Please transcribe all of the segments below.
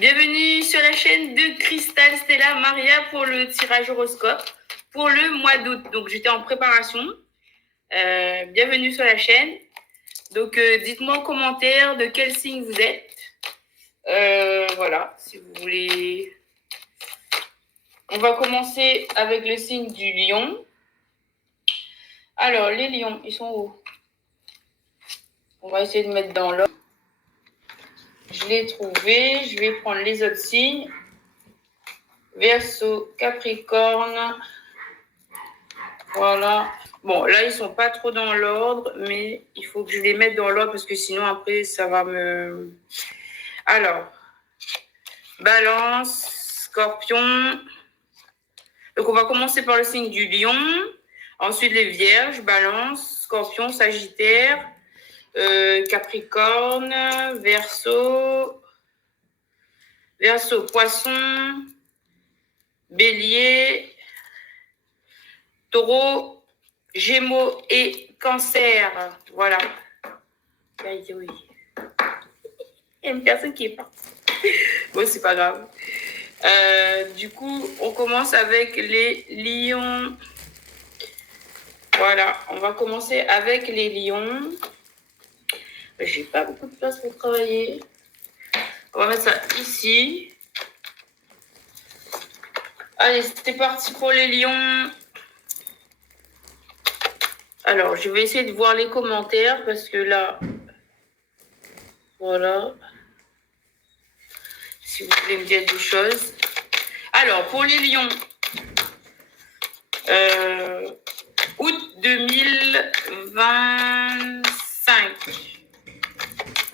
Bienvenue sur la chaîne de Cristal Stella Maria pour le tirage horoscope pour le mois d'août. Donc, j'étais en préparation. Bienvenue sur la chaîne. Donc, dites-moi en commentaire de quel signe vous êtes. Voilà, si vous voulez. On va commencer avec le signe du lion. Alors, les lions, ils sont où? On va essayer de mettre dans l'ordre. Je l'ai trouvé. Je vais prendre les autres signes. Verseau, Capricorne. Voilà. Bon, là, ils sont pas trop dans l'ordre, mais il faut que je les mette dans l'ordre parce que sinon, après, ça va me... Alors, Balance, Scorpion. Donc, on va commencer par le signe du lion. Ensuite, les vierges, Balance, Scorpion, Sagittaire, Capricorne, Verseau, Poisson, Bélier, Taureau, Gémeaux et Cancer. Voilà. Il y a une personne qui est partie. Bon, c'est pas grave. Du coup, on commence avec les lions. Voilà, on va commencer avec les lions. J'ai pas beaucoup de place pour travailler. On va mettre ça ici. Allez, c'est parti pour les lions. Alors, je vais essayer de voir les commentaires parce que là, voilà. Si vous voulez me dire des choses. Alors, pour les lions, août 2025.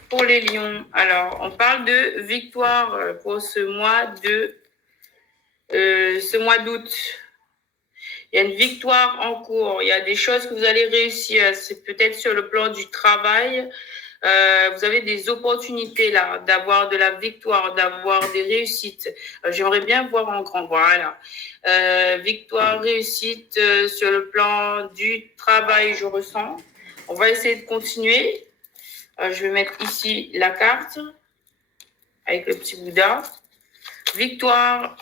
Pour les lions, alors, on parle de victoire pour ce mois d'août. Il y a une victoire en cours. Il y a des choses que vous allez réussir. C'est peut-être sur le plan du travail. Vous avez des opportunités là, d'avoir de la victoire, d'avoir des réussites. J'aimerais bien voir en grand. Voilà. Victoire, réussite sur le plan du travail, je ressens. On va essayer de continuer. Je vais mettre ici la carte avec le petit Bouddha. Victoire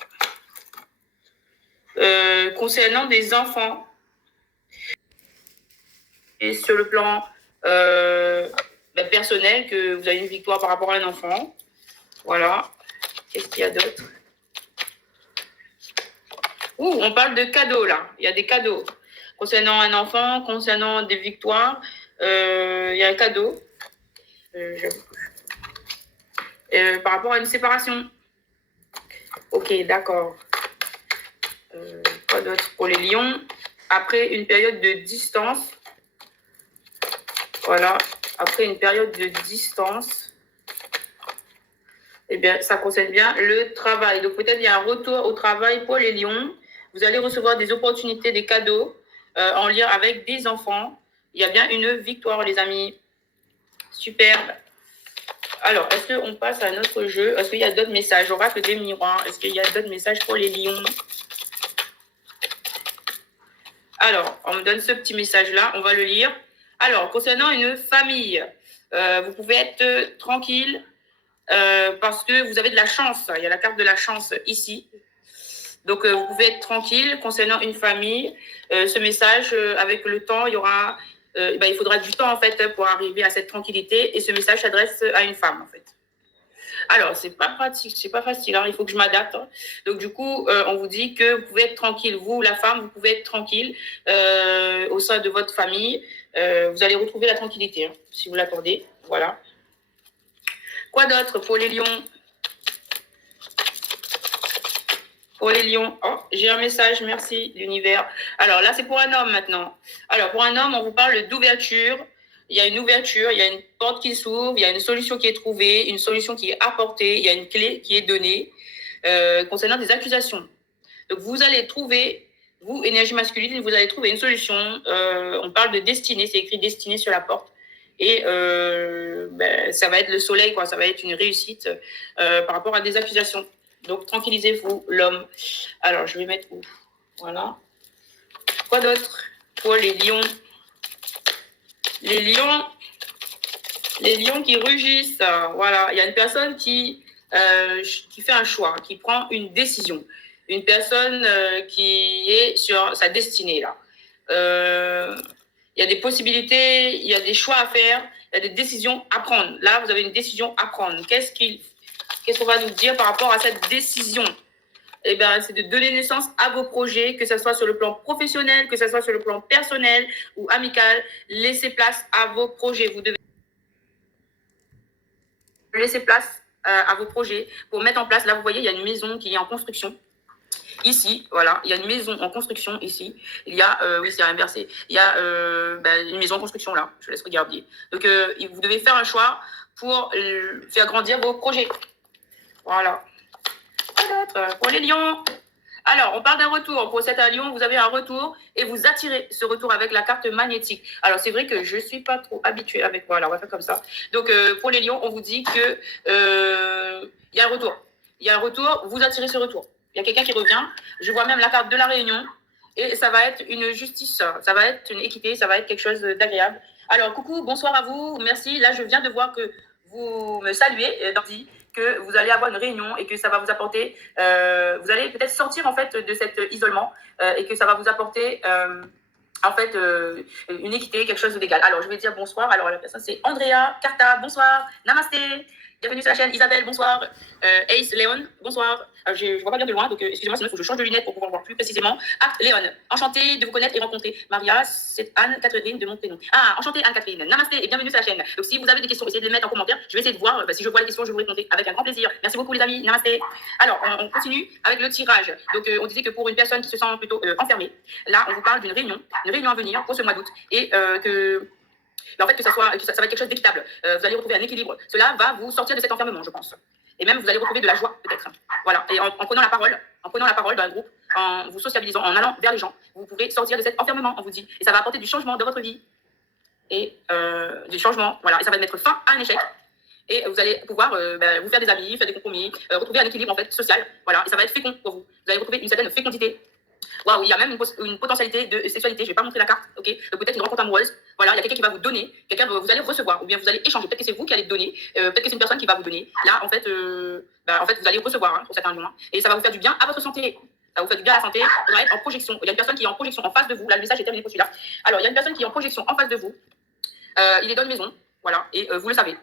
concernant des enfants. Et sur le plan personnel, que vous avez une victoire par rapport à un enfant. Voilà. Qu'est-ce qu'il y a d'autre? On parle de cadeaux là. Il y a des cadeaux. Concernant un enfant, concernant des victoires, il y a un cadeau. Par rapport à une séparation. Ok, d'accord. Quoi d'autre pour les lions? Après une période de distance. Voilà. Après une période de distance. Eh bien, ça concerne bien le travail. Donc, peut-être il y a un retour au travail pour les lions. Vous allez recevoir des opportunités, des cadeaux en lien avec des enfants. Il y a bien une victoire, les amis. Superbe. Alors, est-ce qu'on passe à un autre jeu? Est-ce qu'il y a d'autres messages? Oracle des miroirs. Est-ce qu'il y a d'autres messages pour les lions? Alors, on me donne ce petit message-là. On va le lire. Alors, concernant une famille, vous pouvez être tranquille parce que vous avez de la chance. Il y a la carte de la chance ici. Donc, vous pouvez être tranquille concernant une famille. Ce message, avec le temps, il faudra du temps, en fait, pour arriver à cette tranquillité. Et ce message s'adresse à une femme, en fait. Alors, c'est pas pratique, c'est pas facile. Hein, il faut que je m'adapte. Hein. Donc, du coup, on vous dit que vous pouvez être tranquille. Vous, la femme, vous pouvez être tranquille au sein de votre famille. Vous allez retrouver la tranquillité, hein, si vous l'accordez. Voilà. Quoi d'autre pour les lions? Pour les lions, j'ai un message, merci l'univers. Alors là, c'est pour un homme maintenant. Alors pour un homme, on vous parle d'ouverture. Il y a une ouverture, il y a une porte qui s'ouvre, il y a une solution qui est trouvée, une solution qui est apportée, il y a une clé qui est donnée concernant des accusations. Donc vous allez trouver, vous, énergie masculine, vous allez trouver une solution. On parle de destinée, c'est écrit destinée sur la porte. Et ça va être le soleil, quoi. Ça va être une réussite par rapport à des accusations. Donc, tranquillisez-vous, l'homme. Alors, je vais mettre où? Voilà. Quoi d'autre pour les lions? Les lions qui rugissent. Voilà. Il y a une personne qui qui fait un choix, qui prend une décision. Une personne qui est sur sa destinée, là. Il y a des possibilités, il y a des choix à faire, il y a des décisions à prendre. Là, vous avez une décision à prendre. Qu'est-ce qu'on va nous dire par rapport à cette décision? Eh bien, c'est de donner naissance à vos projets, que ce soit sur le plan professionnel, que ce soit sur le plan personnel ou amical. Laissez place à vos projets. Vous devez laisser place à vos projets pour mettre en place. Là, vous voyez, il y a une maison qui est en construction. Ici, voilà, il y a une maison en construction ici. Il y a, oui, c'est inversé. Il y a une maison en construction là. Je laisse regarder. Donc, vous devez faire un choix pour faire grandir vos projets. Voilà. Pour les lions. Alors, on parle d'un retour. Pour cet lion, vous avez un retour et vous attirez ce retour avec la carte magnétique. Alors, c'est vrai que je ne suis pas trop habituée avec... Voilà, on va faire comme ça. Donc, pour les lions, on vous dit que il y a un retour. Il y a un retour, vous attirez ce retour. Il y a quelqu'un qui revient. Je vois même la carte de la réunion. Et ça va être une justice, ça va être une équité, ça va être quelque chose d'agréable. Alors, coucou, bonsoir à vous. Merci. Là, je viens de voir que vous me saluez, que vous allez avoir une réunion et que ça va vous apporter, vous allez peut-être sortir en fait de cet isolement et que ça va vous apporter en fait une équité, quelque chose d'égal. Alors je vais dire bonsoir. Alors la personne c'est Andrea Carta, bonsoir, namasté. Bienvenue sur la chaîne. Isabelle, bonsoir. Ace, Léon, bonsoir. Je ne vois pas bien de loin, donc excusez-moi, sinon il faut que je change de lunettes pour pouvoir voir plus précisément. Léon, enchantée de vous connaître et rencontrer. Maria, c'est Anne-Catherine de mon prénom. Ah, enchantée Anne-Catherine. Namasté et bienvenue sur la chaîne. Donc si vous avez des questions, essayez de les mettre en commentaire. Je vais essayer de voir. Si je vois les questions, je vous répondrai avec un grand plaisir. Merci beaucoup les amis. Namasté. Alors, on continue avec le tirage. Donc on disait que pour une personne qui se sent plutôt enfermée, là, on vous parle d'une réunion à venir pour ce mois d'août. Et en fait, que ça va être quelque chose d'équitable. Vous allez retrouver un équilibre. Cela va vous sortir de cet enfermement, je pense. Et même, vous allez retrouver de la joie, peut-être. Voilà. Et en prenant la parole dans un groupe, en vous sociabilisant, en allant vers les gens, vous pourrez sortir de cet enfermement, on vous dit. Et ça va apporter du changement dans votre vie. Et du changement, voilà. Et ça va mettre fin à un échec. Et vous allez pouvoir vous faire des amis, faire des compromis, retrouver un équilibre, en fait, social. Voilà. Et ça va être fécond pour vous. Vous allez retrouver une certaine fécondité. Waouh, il y a même une potentialité de sexualité. Je ne vais pas montrer la carte, ok. Peut-être une rencontre amoureuse. Voilà, il y a quelqu'un qui va vous donner, vous allez recevoir, ou bien vous allez échanger. Peut-être que c'est vous qui allez donner, peut-être que c'est une personne qui va vous donner. Là, en fait, vous allez recevoir pour certains lions. Et ça va vous faire du bien à votre santé. Ça vous fait du bien à la santé. On va être en projection. Il y a une personne qui est en projection en face de vous. Là, le message est terminé pour celui-là. Alors, il y a une personne qui est en projection en face de vous. Il est dans une maison. Voilà. Et vous le savez.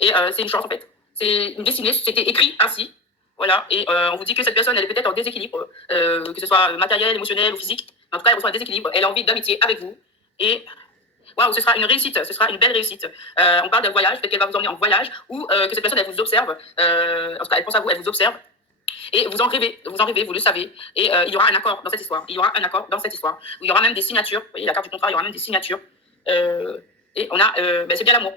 Et c'est une chance, en fait. C'est une destinée. C'était écrit ainsi. Voilà, et on vous dit que cette personne, elle est peut-être en déséquilibre, que ce soit matériel, émotionnel ou physique. En tout cas, elle reçoit un déséquilibre. Elle a envie d'amitié avec vous. Et waouh, ce sera une réussite, ce sera une belle réussite. On parle d'un voyage, peut-être qu'elle va vous emmener en voyage ou que cette personne, elle vous observe. En tout cas, elle pense à vous, elle vous observe. Et vous en rêvez, vous le savez. Et il y aura un accord dans cette histoire. Il y aura même des signatures. Vous voyez, la carte du contrat, il y aura même des signatures. Et on a, c'est bien l'amour.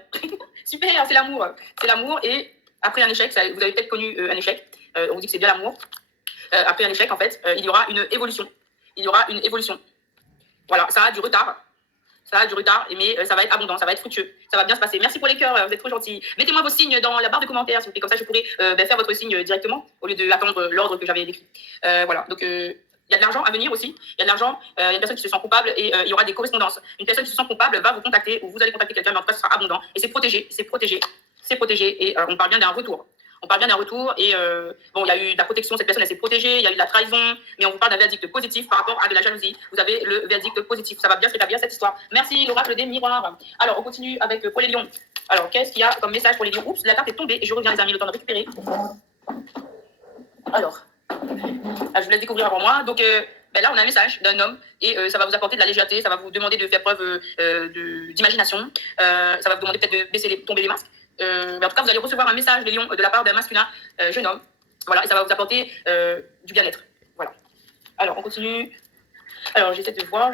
Super, c'est l'amour. C'est l'amour. Et après un échec, vous avez peut-être connu un échec. On vous dit que c'est bien l'amour. Après un échec, en fait, il y aura une évolution. Voilà, ça a du retard, mais ça va être abondant, ça va être fructueux, ça va bien se passer. Merci pour les cœurs, vous êtes trop gentils. Mettez-moi vos signes dans la barre de commentaires, s'il vous plaît, comme ça je pourrai faire votre signe directement, au lieu d'attendre l'ordre que j'avais décrit. Voilà, donc il y a de l'argent à venir aussi, il y a de l'argent, il y a une personne qui se sent coupable et il y aura des correspondances. Une personne qui se sent coupable va vous contacter, ou vous allez contacter quelqu'un, mais en tout cas ce sera abondant. Et c'est protégé, et on parle bien d'un retour. Et il y a eu de la protection, cette personne elle s'est protégée, il y a eu de la trahison, mais on vous parle d'un verdict positif par rapport à de la jalousie. Vous avez le verdict positif, ça va bien se rétablir cette histoire. Merci l'oracle des miroirs. Alors on continue avec pour les lions. Alors qu'est-ce qu'il y a comme message pour les lions? Oups, la carte est tombée et je reviens les amis, le temps de récupérer. Alors, je vous laisse découvrir avant moi. Donc là on a un message d'un homme et ça va vous apporter de la légèreté, ça va vous demander de faire preuve d'imagination, ça va vous demander peut-être de tomber les masques. Mais en tout cas, vous allez recevoir un message, les lions, de la part d'un masculin jeune homme. Voilà, et ça va vous apporter du bien-être. Voilà. Alors, on continue. Alors, j'essaie de voir.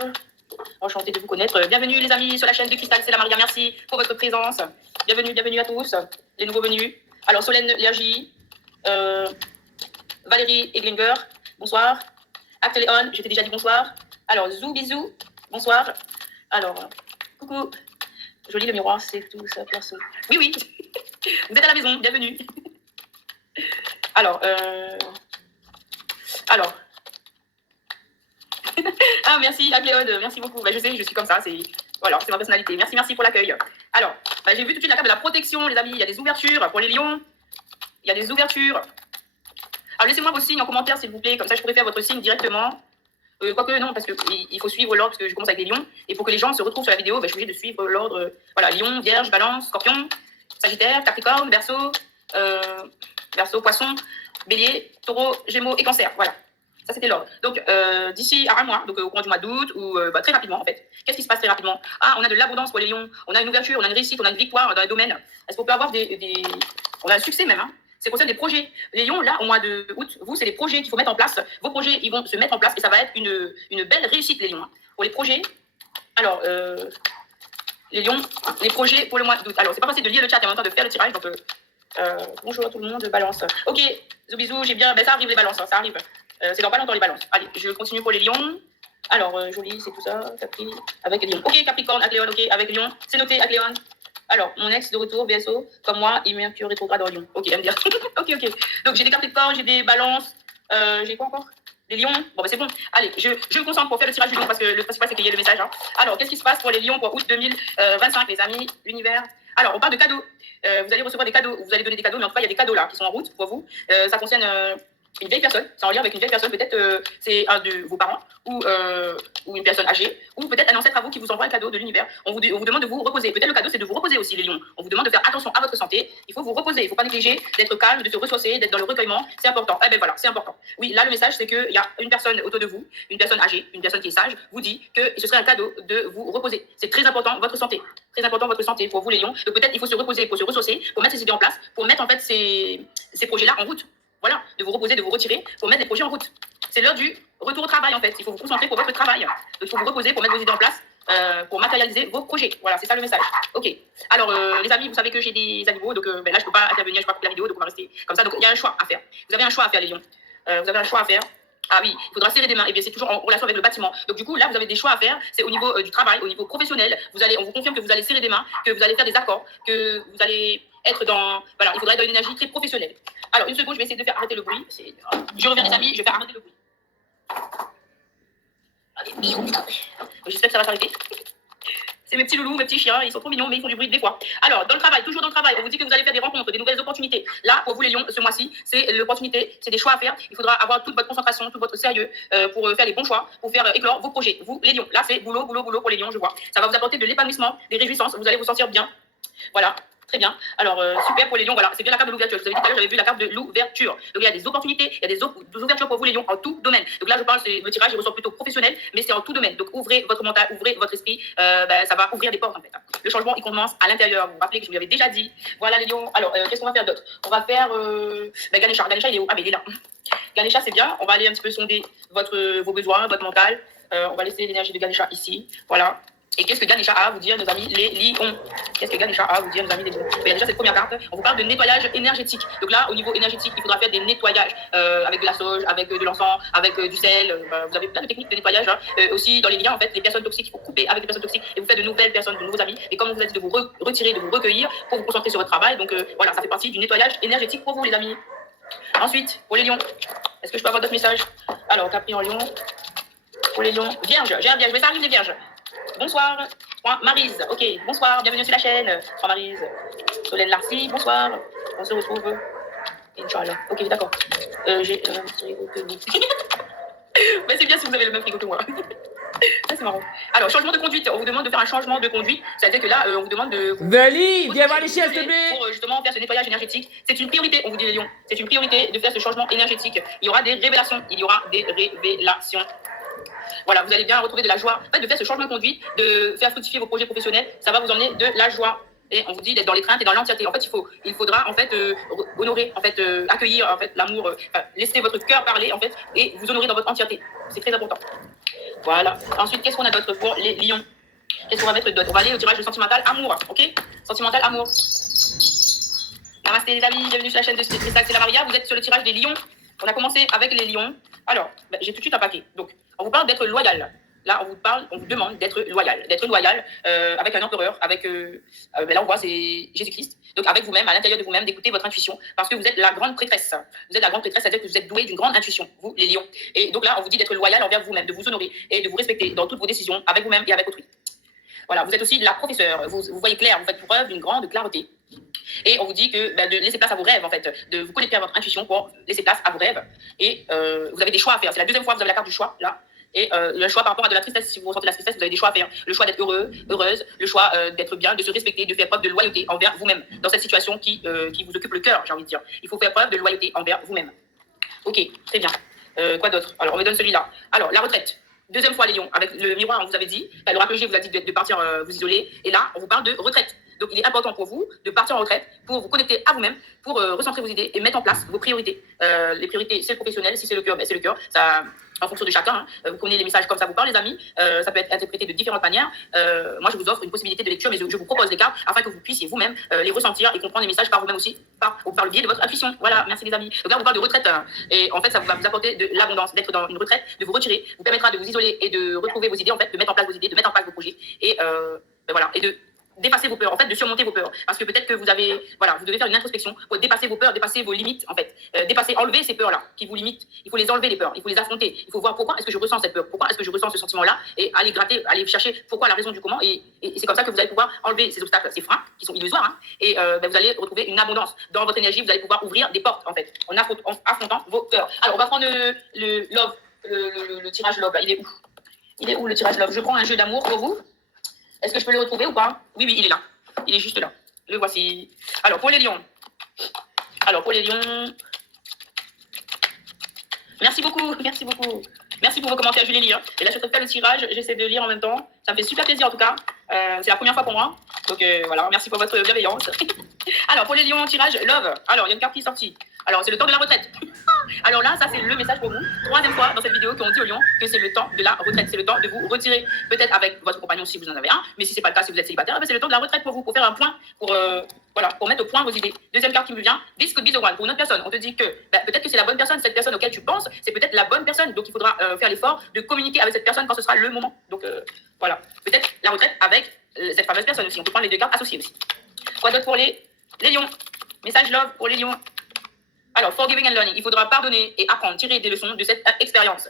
Enchantée de vous connaître. Bienvenue, les amis, sur la chaîne de Cristal. C'est la Maria. Merci pour votre présence. Bienvenue à tous, les nouveaux venus. Alors, Solène Lergy, Valérie Eglinger, bonsoir. Acte-Léon, je t'ai déjà dit bonsoir. Alors, Zou Bisou, bonsoir. Alors, coucou. Joli le miroir, c'est tout ça, personne. Oui. Vous êtes à la maison, bienvenue. Alors. Ah, merci, Agléode, merci beaucoup. Je sais, je suis comme ça, c'est ma personnalité. Merci pour l'accueil. Alors, j'ai vu tout de suite la carte de la protection, les amis. Il y a des ouvertures pour les lions. Il Il y a des ouvertures. Alors, laissez-moi vos signes en commentaire, s'il vous plaît. Comme ça, je pourrais faire votre signe directement. Quoique non, parce qu'il faut suivre l'ordre, parce que je commence avec les lions. Et pour que les gens se retrouvent sur la vidéo, je suis obligée de suivre l'ordre. Voilà, lion, vierge, balance, scorpion, sagittaire, capricorne, verseau, poisson, bélier, taureau, gémeaux et cancer. Voilà. Ça, c'était l'ordre. Donc, d'ici à un mois, donc au courant du mois d'août, ou très rapidement, en fait. Qu'est-ce qui se passe très rapidement? Ah, on a de l'abondance pour les lions. On a une ouverture, on a une réussite, on a une victoire dans les domaines. Est-ce qu'on peut avoir On a un succès même, hein. C'est concerne des projets. Les lions, là, au mois d'août, vous, c'est des projets qu'il faut mettre en place. Vos projets, ils vont se mettre en place et ça va être une belle réussite, les lions. Hein. Pour les projets, alors, les lions, les projets pour le mois d'août. Alors, c'est pas facile de lire le chat et en même temps de faire le tirage. Donc, bonjour à tout le monde, balance. Ok, bisous, j'ai bien. Ben, ça arrive les balances, hein, ça arrive. C'est dans pas longtemps les balances. Allez, je continue pour les lions. Alors, joli, c'est tout ça. Capri, avec Lion. Ok, Capricorne, Acléon, ok, avec Lion. C'est noté, Acléon. Alors, mon ex de retour, VSO, comme moi, il Mercure rétrograde en Lion. Ok, elle me dire. ok. Donc, j'ai des Capricornes, j'ai des balances. J'ai quoi encore? Les lions. Bon, ben c'est bon. Allez, je me concentre pour faire le tirage du lion parce que le principal, c'est qu'il y ait le message. Hein. Alors, qu'est-ce qui se passe pour les lions pour août 2025, les amis, l'univers? Alors, on parle de cadeaux. Vous allez recevoir des cadeaux. Vous allez donner des cadeaux, mais en tout cas, il y a des cadeaux là qui sont en route pour vous. Ça concerne une vieille personne. C'est en lien avec une vieille personne. Peut-être c'est un de vos parents ou une personne âgée ou peut-être un ancêtre à vous qui vous envoie un cadeau de l'univers. On vous demande de vous reposer. Peut-être le cadeau, c'est de vous reposer aussi, les lions. On vous demande de faire attention à votre santé. Il faut vous reposer. Il ne faut pas négliger d'être calme, de se ressourcer, d'être dans le recueillement. C'est important. Eh ben voilà, c'est important. Oui, là, le message, c'est qu'il y a une personne autour de vous, une personne âgée, une personne qui est sage, vous dit que ce serait un cadeau de vous reposer. C'est très important, votre santé. Très important, votre santé pour vous, les lions. Donc peut-être il faut se reposer, pour se ressourcer, pour mettre ses idées en place, pour mettre en fait ces projets-là en route. Voilà, de vous reposer, de vous retirer pour mettre des projets en route. C'est l'heure du retour au travail en fait. Il faut vous concentrer pour votre travail. Donc, il faut vous reposer pour mettre vos idées en place, pour matérialiser vos projets. Voilà, c'est ça le message. Ok. Alors, les amis, vous savez que j'ai des animaux, donc là, je ne peux pas intervenir, je ne peux pas couper la vidéo, donc on va rester comme ça. Donc, il y a un choix à faire. Vous avez un choix à faire, les lions. Vous avez un choix à faire. Ah oui, il faudra serrer des mains. Et bien, c'est toujours en relation avec le bâtiment. Donc, du coup, là, vous avez des choix à faire. C'est au niveau du travail, au niveau professionnel. On vous confirme que vous allez serrer des mains, que vous allez faire des accords, que vous allez être dans. Voilà, il faudra être dans une énergie très professionnelle. Alors, une seconde, je vais essayer de faire arrêter le bruit. Je reviens, les amis, je vais faire arrêter le bruit. Allez, j'espère que ça va s'arrêter. C'est mes petits loulous, mes petits chiens, ils sont trop mignons, mais ils font du bruit des fois. Alors, dans le travail, toujours dans le travail, on vous dit que vous allez faire des rencontres, des nouvelles opportunités. Là, pour vous, les lions, ce mois-ci, c'est l'opportunité, c'est des choix à faire. Il faudra avoir toute votre concentration, tout votre sérieux pour faire les bons choix, pour faire éclore vos projets. Vous, les lions, là, c'est boulot pour les lions, je vois. Ça va vous apporter de l'épanouissement, des réjouissances, vous allez vous sentir bien. Voilà. Très bien. Alors, super pour les lions. Voilà, c'est bien la carte de l'ouverture. Je vous avais dit tout à l'heure, j'avais vu la carte de l'ouverture. Donc, il y a des opportunités, il y a des ouvertures pour vous, les lions, en tout domaine. Donc, là, je parle, c'est le tirage, il ressort plutôt professionnel, mais c'est en tout domaine. Donc, ouvrez votre mental, ouvrez votre esprit. Ça va ouvrir des portes, en fait. Le changement, il commence à l'intérieur. Vous vous rappelez que je vous l'avais déjà dit. Voilà, les lions. Alors, qu'est-ce qu'on va faire d'autre? On va faire Ganesha. Ganesha, il est où? Ah, mais il est là. Ganesha, c'est bien. On va aller un petit peu sonder vos besoins, votre mental. On va laisser l'énergie de Ganesha ici. Voilà. Et qu'est-ce que Ganesha a à vous dire, nos amis les lions? Qu'est-ce que Ganesha a à vous dire, nos amis les lions? Il y a déjà cette première carte. On vous parle de nettoyage énergétique. Donc là, au niveau énergétique, il faudra faire des nettoyages avec de la sauge, avec de l'encens, avec du sel. Vous avez plein de techniques de nettoyage. Hein. Aussi, dans les liens, en fait, les personnes toxiques, il faut couper avec les personnes toxiques et vous faites de nouvelles personnes, de nouveaux amis. Et comme on vous a dit de vous retirer, de vous recueillir pour vous concentrer sur votre travail. Donc voilà, ça fait partie du nettoyage énergétique pour vous, les amis. Ensuite, pour les lions, est-ce que je peux avoir d'autres messages? Alors, Capri en lion. Pour les lions, vierge, j'ai un vierge, mais ça arrive les vierges. Bonsoir, Maryse, ok, bonsoir, bienvenue sur la chaîne, Maryse, Solène Larcy, bonsoir, on se retrouve, Inch'Allah, ok, d'accord, j'ai le même frigo que vous, mais c'est bien si vous avez le même frigo que moi, ça c'est marrant. Alors, changement de conduite, on vous demande de faire un changement de conduite, c'est-à-dire que là, on vous demande de... Vali, viens voir les chiens, s'il te plaît. Pour justement faire ce nettoyage énergétique, c'est une priorité, on vous dit les lions, c'est une priorité de faire ce changement énergétique, il y aura des révélations, Voilà, vous allez bien retrouver de la joie. En fait, de faire ce changement de conduite, de faire fructifier vos projets professionnels, ça va vous emmener de la joie. Et on vous dit d'être dans l'étreinte et dans l'entièreté. En fait, il faudra en fait honorer, en fait accueillir en fait l'amour, laisser votre cœur parler en fait et vous honorer dans votre entièreté. C'est très important. Voilà. Ensuite, qu'est-ce qu'on a d'autre pour les lions? Qu'est-ce qu'on va mettre d'autre? On va aller au tirage de sentimental amour, ok? Sentimental amour. Namasté les amis, bienvenue sur la chaîne de c'est la Maria. Vous êtes sur le tirage des lions. On a commencé avec les lions. Alors, j'ai tout de suite un paquet. Donc, on vous parle d'être loyal. Là, on vous demande d'être loyal. D'être loyal avec un empereur, avec... là, on voit, c'est Jésus-Christ. Donc, avec vous-même, à l'intérieur de vous-même, d'écouter votre intuition. Parce que vous êtes la grande prêtresse. Vous êtes la grande prêtresse, c'est-à-dire que vous êtes doué d'une grande intuition, vous, les lions. Et donc là, on vous dit d'être loyal envers vous-même, de vous honorer et de vous respecter dans toutes vos décisions, avec vous-même et avec autrui. Voilà, vous êtes aussi la professeure. Vous voyez clair, vous faites preuve d'une grande clarté. Et on vous dit que de laisser place à vos rêves, en fait, de vous connecter à votre intuition pour laisser place à vos rêves. Et vous avez des choix à faire. C'est la deuxième fois que vous avez la carte du choix, là. Et le choix par rapport à de la tristesse, si vous ressentez la tristesse, vous avez des choix à faire. Le choix d'être heureux, heureuse, le choix d'être bien, de se respecter, de faire preuve de loyauté envers vous-même. Dans cette situation qui vous occupe le cœur, j'ai envie de dire. Il faut faire preuve de loyauté envers vous-même. Ok, très bien. Quoi d'autre? Alors, on me donne celui-là. Alors, la retraite. Deuxième fois, les lions. Avec le miroir, on vous avait dit, l'oracle G vous a dit de partir vous isoler. Et là, on vous parle de retraite. Donc, il est important pour vous de partir en retraite pour vous connecter à vous-même, pour recentrer vos idées et mettre en place vos priorités. Les priorités, c'est le professionnel. Si c'est le cœur, c'est le cœur. Ça, en fonction de chacun. Vous connaissez les messages comme ça vous parle, les amis. Ça peut être interprété de différentes manières. Moi, je vous offre une possibilité de lecture, mais je vous propose les cartes afin que vous puissiez vous-même les ressentir et comprendre les messages par vous-même aussi, par le biais de votre intuition. Voilà, merci les amis. Donc là, on vous parle de retraite. Et en fait, ça va vous apporter de l'abondance, d'être dans une retraite, de vous retirer, vous permettra de vous isoler et de retrouver vos idées, en fait, de mettre en place vos idées, de mettre en place vos projets. Et voilà. Et de dépasser vos peurs, en fait, de surmonter vos peurs. Parce que peut-être que vous avez, voilà, vous devez faire une introspection pour dépasser vos peurs, dépasser vos limites, en fait. Enlever ces peurs-là qui vous limitent. Il faut les enlever, les peurs. Il faut les affronter. Il faut voir pourquoi est-ce que je ressens cette peur, pourquoi est-ce que je ressens ce sentiment-là, et aller gratter, aller chercher pourquoi, la raison du comment. Et c'est comme ça que vous allez pouvoir enlever ces obstacles, ces freins qui sont illusoires. Hein, et vous allez retrouver une abondance dans votre énergie. Vous allez pouvoir ouvrir des portes, en fait, en affrontant vos peurs. Alors, on va prendre le love, le tirage love. Là. Il est où? Il est où le tirage love? Je prends un jeu d'amour pour vous. Est-ce que je peux le retrouver ou pas? Oui, il est là. Il est juste là. Le voici. Alors, pour les lions. Merci beaucoup, merci beaucoup. Merci pour vos commentaires, je les lis. Hein. Et là, je fais le tirage, j'essaie de lire en même temps. Ça me fait super plaisir en tout cas. C'est la première fois pour moi. Donc voilà, merci pour votre bienveillance. Alors, pour les lions, tirage love. Alors, il y a une carte qui est sortie. Alors, c'est le temps de la retraite. Alors là, ça c'est le message pour vous. Troisième fois dans cette vidéo qu'on dit aux lions que c'est le temps de la retraite. C'est le temps de vous retirer, peut-être avec votre compagnon si vous en avez un. Mais si c'est pas le cas, si vous êtes célibataire, c'est le temps de la retraite pour vous, pour faire un point, pour mettre au point vos idées. Deuxième carte qui me vient, this could be the one. Pour une autre personne, on te dit que peut-être que c'est la bonne personne, cette personne auquel tu penses, c'est peut-être la bonne personne. Donc il faudra faire l'effort de communiquer avec cette personne quand ce sera le moment. Donc voilà, peut-être la retraite avec cette fameuse personne aussi. On peut prendre les deux cartes associées aussi. Quoi d'autre pour les lions? Message love pour les lions. Alors, forgiving and learning, il faudra pardonner et apprendre, tirer des leçons de cette expérience.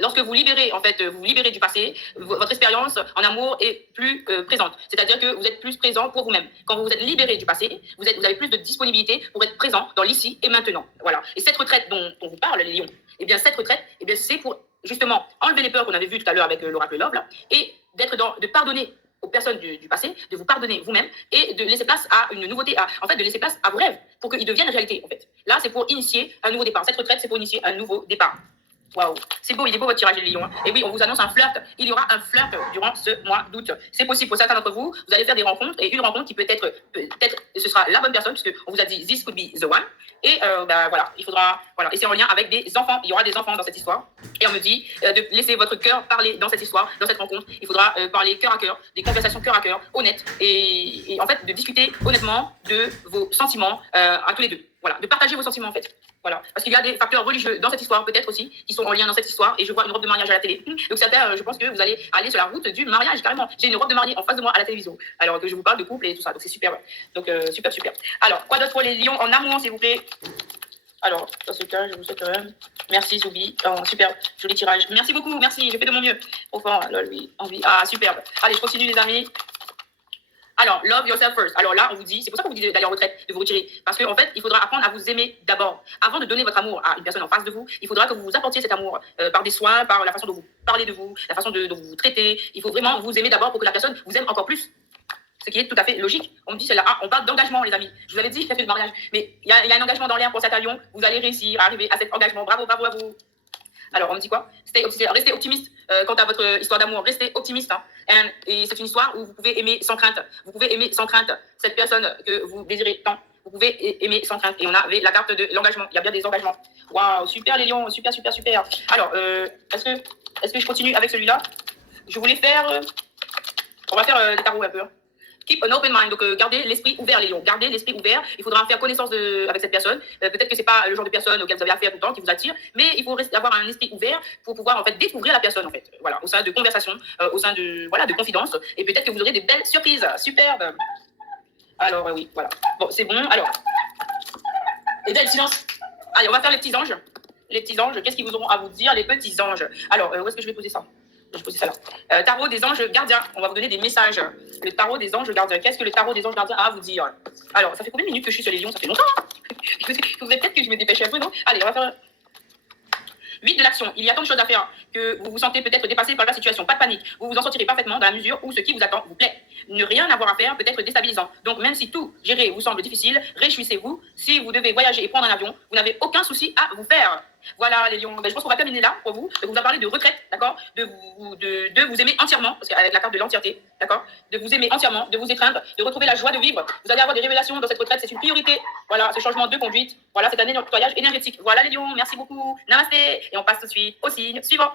Lorsque vous libérez, en fait, vous libérez du passé, votre expérience en amour est plus présente. C'est-à-dire que vous êtes plus présent pour vous-même. Quand vous vous êtes libéré du passé, vous avez plus de disponibilité pour être présent dans l'ici et maintenant. Voilà. Et cette retraite dont on vous parle, les lions, eh bien, cette retraite, eh bien, c'est pour justement enlever les peurs qu'on avait vues tout à l'heure avec l'oracle Love, là, et de pardonner aux personnes du passé, de vous pardonner vous-même et de laisser place à une nouveauté, de laisser place à vos rêves pour qu'ils deviennent réalité, en fait. Là, c'est pour initier un nouveau départ. Cette retraite, c'est pour initier un nouveau départ. Waouh, c'est beau, il est beau votre tirage les lions. Hein. Et oui, on vous annonce un flirt. Il y aura un flirt durant ce mois d'août. C'est possible pour certains d'entre vous. Vous allez faire des rencontres et une rencontre qui peut-être, ce sera la bonne personne puisque on vous a dit this could be the one. Et voilà, il faudra, voilà, et c'est en lien avec des enfants. Il y aura des enfants dans cette histoire. Et on me dit de laisser votre cœur parler dans cette histoire, dans cette rencontre. Il faudra parler cœur à cœur, des conversations cœur à cœur, honnêtes et en fait de discuter honnêtement de vos sentiments à tous les deux. Voilà, de partager vos sentiments en fait. Voilà, parce qu'il y a des facteurs religieux dans cette histoire peut-être aussi qui sont en lien dans cette histoire et je vois une robe de mariage à la télé. Donc certains, je pense que vous allez aller sur la route du mariage carrément. J'ai une robe de mariée en face de moi à la télévision. Alors que je vous parle de couple et tout ça, donc c'est super. Donc super. Alors quoi d'autre pour les lions en amour s'il vous plaît? Alors dans ce cas, je vous souhaite merci Zoubi, super joli tirage. Merci beaucoup, merci, je fais de mon mieux. Au fond, là lui, envie. Ah superbe. Allez, je continue les amis. Alors, love yourself first. Alors là, on vous dit, c'est pour ça qu'on vous dit d'aller en retraite, de vous retirer. Parce qu'en fait, il faudra apprendre à vous aimer d'abord. Avant de donner votre amour à une personne en face de vous, il faudra que vous vous apportiez cet amour par des soins, par la façon dont vous parlez de vous, la façon dont vous vous traitez. Il faut vraiment vous aimer d'abord pour que la personne vous aime encore plus. Ce qui est tout à fait logique. On me dit, on parle d'engagement, les amis. Je vous avais dit, faites le mariage. Mais il y a un engagement dans l'air pour cet avion. Vous allez réussir à arriver à cet engagement. Bravo à vous. Alors, on me dit quoi? Restez optimiste quant à votre histoire d'amour. Restez optimiste. Hein. Et c'est une histoire où vous pouvez aimer sans crainte. Vous pouvez aimer sans crainte cette personne que vous désirez tant. Vous pouvez aimer sans crainte. Et on avait la carte de l'engagement. Il y a bien des engagements. Waouh, super les lions, super. Alors, est-ce que je continue avec celui-là? Je voulais faire... on va faire des tarots un peu. Keep an open mind, donc gardez l'esprit ouvert les lions, gardez l'esprit ouvert, il faudra faire connaissance avec cette personne, peut-être que c'est pas le genre de personne auquel vous avez affaire tout le temps, qui vous attire, mais il faut avoir un esprit ouvert pour pouvoir en fait découvrir la personne en fait, voilà, au sein de conversations, au sein de confidences, et peut-être que vous aurez des belles surprises, superbe. Alors oui, voilà, bon c'est bon, alors, et bien le silence, allez on va faire les petits anges, qu'est-ce qu'ils vous auront à vous dire les petits anges? Alors où est-ce que je vais poser ça? Je pose ça là. Tarot des anges gardiens. On va vous donner des messages. Le tarot des anges gardiens. Qu'est-ce que le tarot des anges gardiens a à vous dire? Alors, ça fait combien de minutes que je suis sur les lions? Ça fait longtemps. Hein. Vous savez peut-être que je me dépêche un peu, non? Allez, on va faire 8 de l'action. Il y a tant de choses à faire que vous vous sentez peut-être dépassé par la situation. Pas de panique. Vous vous en sortirez parfaitement dans la mesure où ce qui vous attend vous plaît. Ne rien avoir à faire peut être déstabilisant. Donc même si tout gérer vous semble difficile, réjouissez-vous. Si vous devez voyager et prendre un avion, vous n'avez aucun souci à vous faire. Voilà les lions. Ben, je pense qu'on va terminer là pour vous. Je vous parler de retraite, d'accord, de vous aimer entièrement, parce qu'avec la carte de l'entièreté, d'accord, de vous aimer entièrement, de vous étreindre, de retrouver la joie de vivre. Vous allez avoir des révélations dans cette retraite, c'est une priorité. Voilà, ce changement de conduite. Voilà, cette année de nettoyage énergétique. Voilà les lions, merci beaucoup. Namasté. Et on passe tout de suite au signe suivant.